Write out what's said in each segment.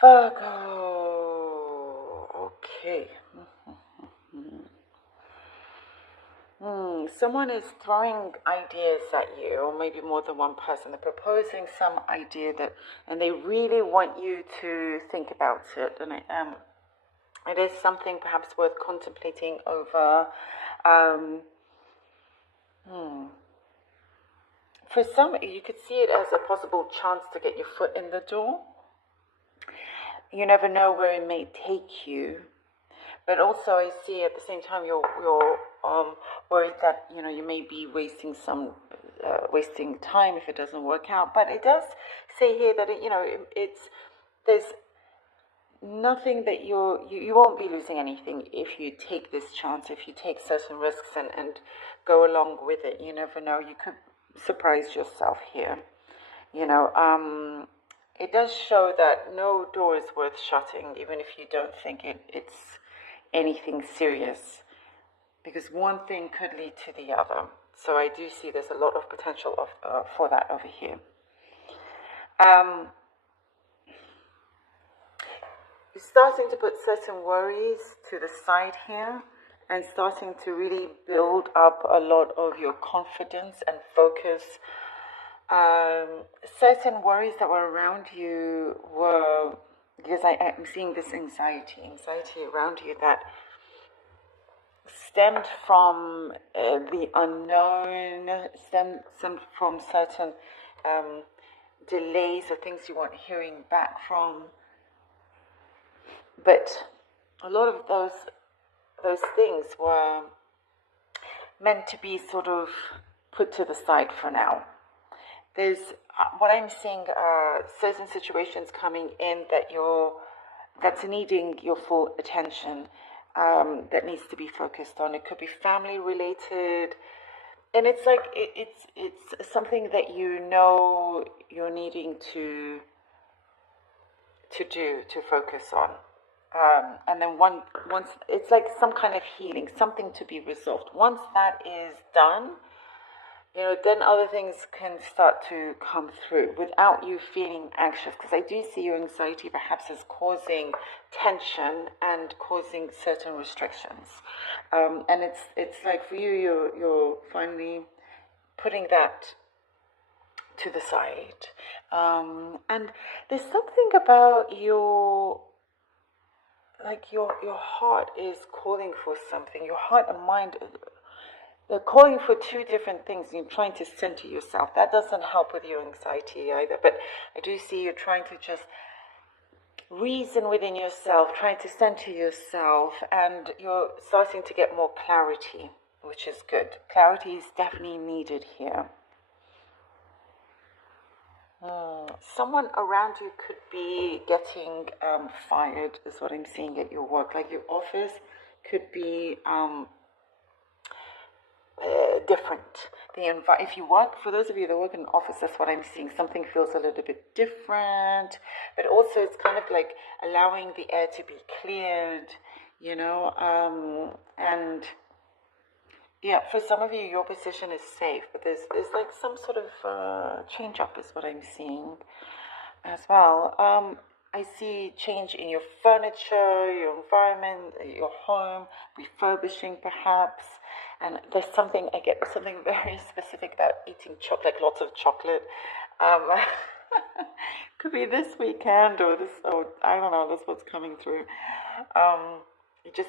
Virgo. Okay. Someone is throwing ideas at you, or maybe more than one person. They're proposing some idea and they really want you to think about it. And it is something perhaps worth contemplating over. For some, you could see it as a possible chance to get your foot in the door. You never know where it may take you. But also, I see at the same time you're worried that you may be wasting time if it doesn't work out. But it does say here that there's nothing that you won't be losing anything if you take this chance, if you take certain risks and go along with it. You never know, you could surprise yourself here. It does show that no door is worth shutting, even if you don't think it's anything serious, because one thing could lead to the other. So I do see there's a lot of potential for that over here. You're starting to put certain worries to the side here and starting to really build up a lot of your confidence and focus. Certain worries that were around you were, because I'm seeing this anxiety around you that stemmed from the unknown, stemmed from certain delays or things you weren't hearing back from. But a lot of those things were meant to be sort of put to the side for now. There's what I'm seeing, certain situations coming in that's needing your full attention, that needs to be focused on. It could be family related, and it's like it's something that you're needing to focus on. And then once it's like some kind of healing, something to be resolved. Once that is done, then other things can start to come through without you feeling anxious. Because I do see your anxiety perhaps as causing tension and causing certain restrictions. And it's like for you, you're finally putting that to the side. And there's something about your heart is calling for something. Your heart and mind, they're calling for two different things. You're trying to center yourself. That doesn't help with your anxiety either. But I do see you're trying to just reason within yourself, trying to center yourself, and you're starting to get more clarity, which is good. Clarity is definitely needed here. Someone around you could be getting fired, is what I'm seeing at your work. Like your office could be different. If you work, for those of you that work in an office, that's what I'm seeing. Something feels a little bit different, but also it's kind of like allowing the air to be cleared, and yeah, for some of you, your position is safe, but there's like some sort of change up is what I'm seeing as well. I see change in your furniture, your environment, your home, refurbishing perhaps. And there's I get something very specific about eating chocolate, like lots of chocolate. Could be this weekend or I don't know, that's what's coming through.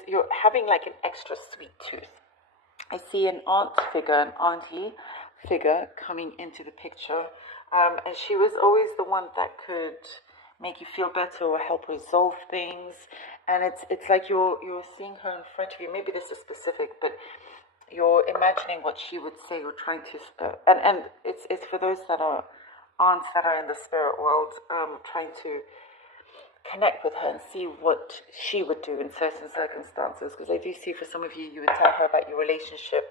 You're having like an extra sweet tooth. I see an auntie figure coming into the picture. And she was always the one that could make you feel better or help resolve things. And it's like you're seeing her in front of you. Maybe this is specific, but you're imagining what she would say. You're trying to, and it's for those that are aunts that are in the spirit world, trying to connect with her and see what she would do in certain circumstances. Because I do see for some of you, you would tell her about your relationship,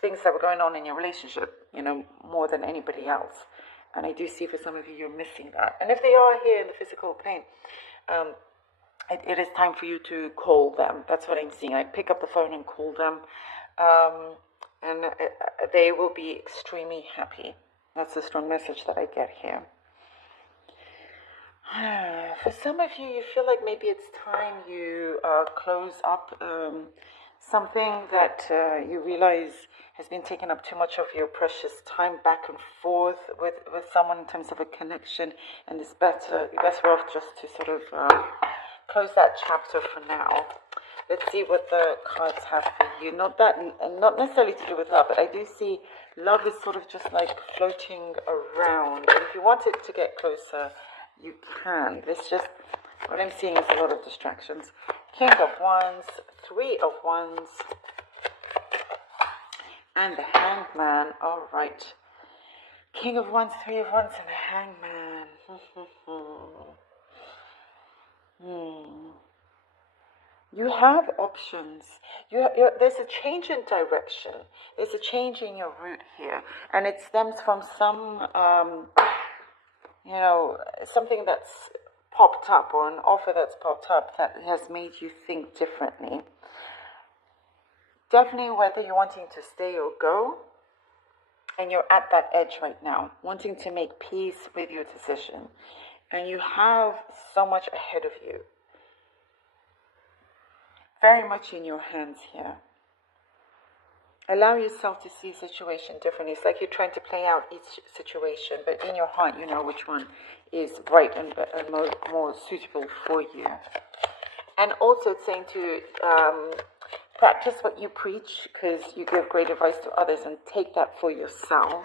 things that were going on in your relationship, more than anybody else. And I do see for some of you, you're missing that. And if they are here in the physical plane, it is time for you to call them. That's what I'm seeing. I pick up the phone and call them, and they will be extremely happy. That's the strong message that I get here. For some of you, you feel like maybe it's time you close up something that you realize has been taking up too much of your precious time back and forth with someone in terms of a connection, and you're better off just to sort of close that chapter for now. Let's see what the cards have for you. Not necessarily to do with love, but I do see love is sort of just like floating around. And if you want it to get closer, you can. What I'm seeing is a lot of distractions. King of Wands, Three of Wands, and the Hangman. All right. King of Wands, Three of Wands, and the Hangman. You have options. There's a change in direction. There's a change in your route here. And it stems from some, something that's popped up, or an offer that's popped up that has made you think differently. Definitely whether you're wanting to stay or go, and you're at that edge right now, wanting to make peace with your decision. And you have so much ahead of you. Very much in your hands here. Allow yourself to see a situation differently. It's like you're trying to play out each situation, but in your heart you know which one is right and more suitable for you. And also it's saying to practice what you preach, because you give great advice to others, and take that for yourself.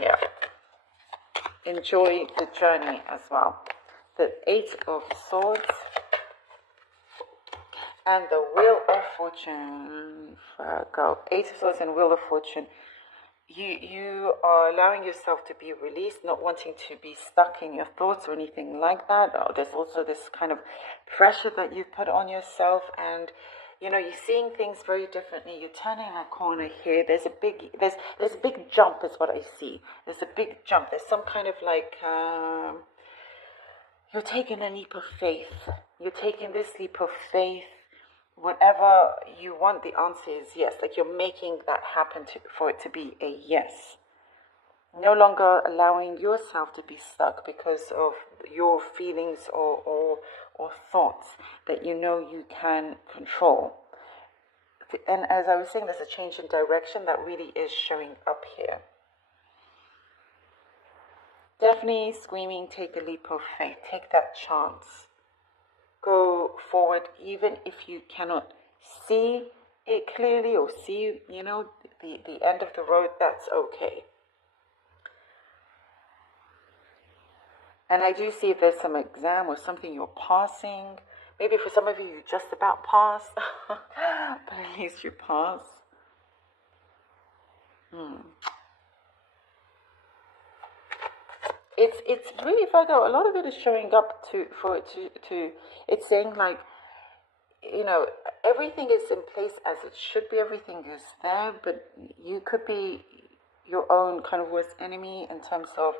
Yeah. Enjoy the journey as well. The Eight of Swords and the Wheel of Fortune. Virgo. Eight of Swords and Wheel of Fortune. You are allowing yourself to be released, not wanting to be stuck in your thoughts or anything like that. There's also this kind of pressure that you put on yourself, and you're seeing things very differently. You're turning a corner here. There's a big jump is what I see. There's a big jump. There's some kind of like you're taking a leap of faith. You're taking this leap of faith. Whatever you want, the answer is yes. Like you're making that happen for it to be a yes. No longer allowing yourself to be stuck because of your feelings or thoughts that you can control. And as I was saying, there's a change in direction that really is showing up here. Definitely screaming, take a leap of faith. Take that chance. Go forward, even if you cannot see it clearly or see, the end of the road. That's okay. And I do see if there's some exam or something you're passing. Maybe for some of you, you just about pass, but at least you pass. It's really, Virgo, a lot of it is showing up to it's saying like, everything is in place as it should be, everything is there, but you could be your own kind of worst enemy in terms of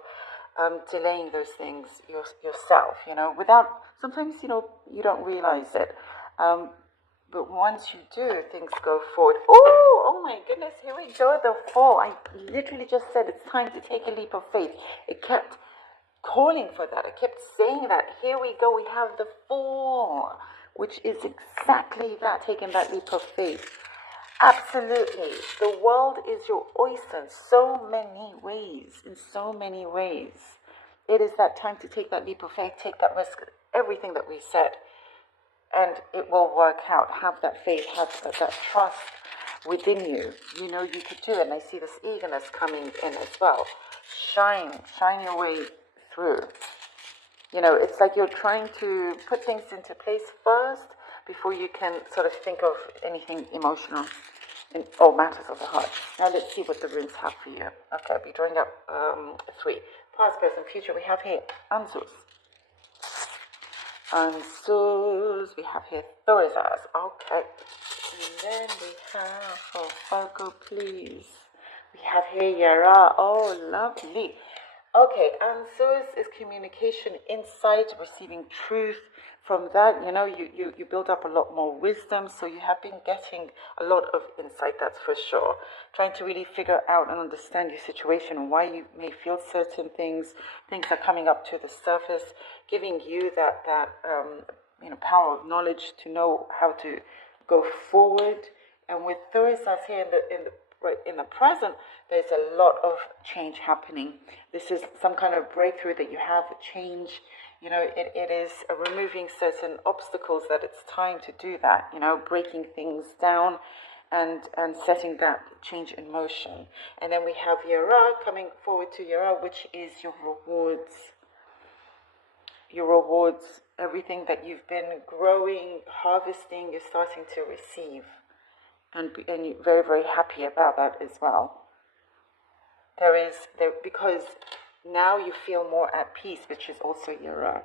delaying those things yourself, without, sometimes, you don't realize it. But once you do, things go forward. Oh my goodness, here we go, the Four. I literally just said it's time to take a leap of faith. It kept calling for that. I kept saying that. Here we go, we have the Four, which is exactly that, taking that leap of faith. Absolutely. The world is your oyster in so many ways. It is that time to take that leap of faith, take that risk, everything that we said. And it will work out. Have that faith, have that trust within you. You could do it. And I see this eagerness coming in as well. Shine your way through. It's like you're trying to put things into place first before you can sort of think of anything emotional or matters of the heart. Now let's see what the runes have for you. Okay, I'll be drawing up 3. Past, present, future. We have here answers. We have here Thorazars. Okay. And then we have, for Virgo, please. We have here Yara. Oh, lovely. Okay, answers is communication, insight, receiving truth, from that, you know, you build up a lot more wisdom. So you have been getting a lot of insight, that's for sure. Trying to really figure out and understand your situation, why you may feel certain things. Things are coming up to the surface, giving you that you know, power of knowledge to know how to go forward. And with Taurus that's here in the present, there's a lot of change happening. This is some kind of breakthrough that you have, a change. You know, it is removing certain obstacles, that it's time to do that, you know, breaking things down and setting that change in motion. And then we have Yara coming forward to Yara, which is your rewards. Your rewards, everything that you've been growing, harvesting, you're starting to receive. And you're very, very happy about that as well. Because now you feel more at peace, which is also Yara.